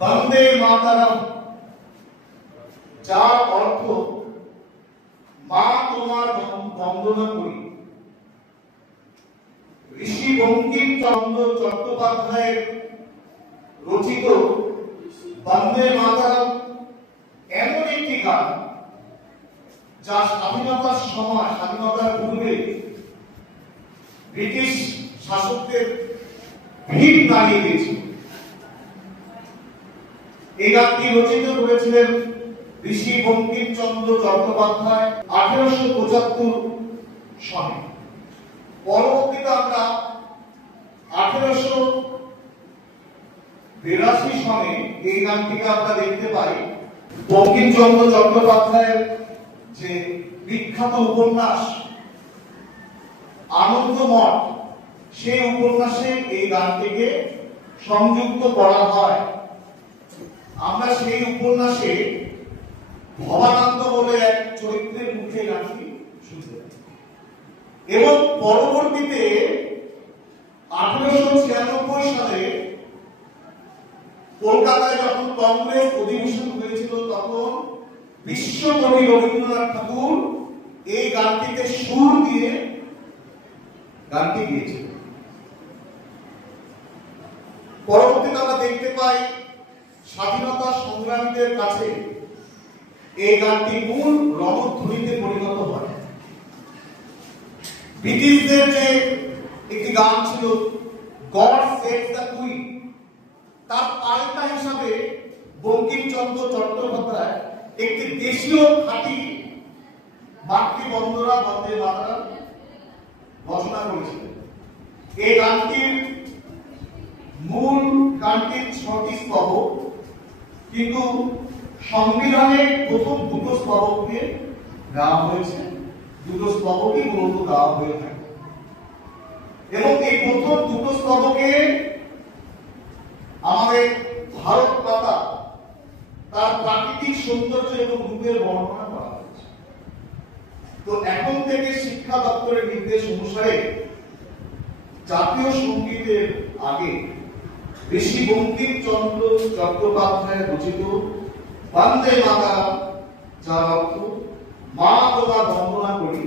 বন্দে মাতরম, যার অর্থ মা তোমার বন্দনা করি। ঋষি বঙ্কিমচন্দ্র চট্টোপাধ্যায়ের রচিত বন্দে মাতরম এমন একটি গান যা স্বাধীনতার সময়, স্বাধীনতার পূর্বে ব্রিটিশ শাসকদের ভিড় দাঁড়িয়ে দিয়েছিল। এই গানটি রচিত করেছিলেন ঋষি বঙ্কিমচন্দ্র চট্টোপাধ্যায় 1875 সনে। পরবর্তীতে আমরা 1882 সনে এই গানটিকে আমরা দেখতে পাই বঙ্কিমচন্দ্র চট্টোপাধ্যায়ের যে বিখ্যাত উপন্যাস আনন্দমঠ, সেই উপন্যাসে এই গানটিকে সংযুক্ত করা হয়। আমরা সেই উপন্যাসে ভবানন্দ বলে এক চরিত্রের মুখে গানটি শুনতে পাই। এবং পরবর্তীতে 1896 সালে কলকাতায় যখন কংগ্রেস অধিবেশন হয়েছিল, তখন বিশ্বকবি রবীন্দ্রনাথ ঠাকুর এই গানটিতে সুর দিয়ে গানটি গিয়েছিল। পরবর্তীতে আমরা দেখতে পাই স্বাধীনতা সংগ্রামীদের কাছে এই গানটি মূল রণধ্বনিতে পরিণত হয়। ব্রিটিশদের যে একটি গান ছিল গড সেভ দ্য কুইন, তার পাল্টা হিসাবে বঙ্কিমচন্দ্র চট্টোপাধ্যায় একটি দেশীয় খাঁটি মাতৃবন্দনা বন্দে মাতরম রচনা করেছিলেন। এই গানটির মূল গানটির 6টি স্তবক, কিন্তু সংবিধানে প্রথম দুটো স্তবককে দেওয়া হয়েছে, দুটো স্তবকই মূলত দেওয়া হয়ে থাকে। এবং এই প্রথম দুটো স্তবকে আমাদের ভারত মাতা তার প্রাকৃতিক সৌন্দর্য এবং রূপের বর্ণনা করা হয়েছে। তো এখন থেকে শিক্ষা দপ্তরের নির্দেশ অনুসারে জাতীয় সঙ্গীতের আগে ঋষি বঙ্কিমচন্দ্র চট্টোপাধ্যায় রচিত বন্দে মাতরম, যার অর্থ মা তোমার বন্দনা করি,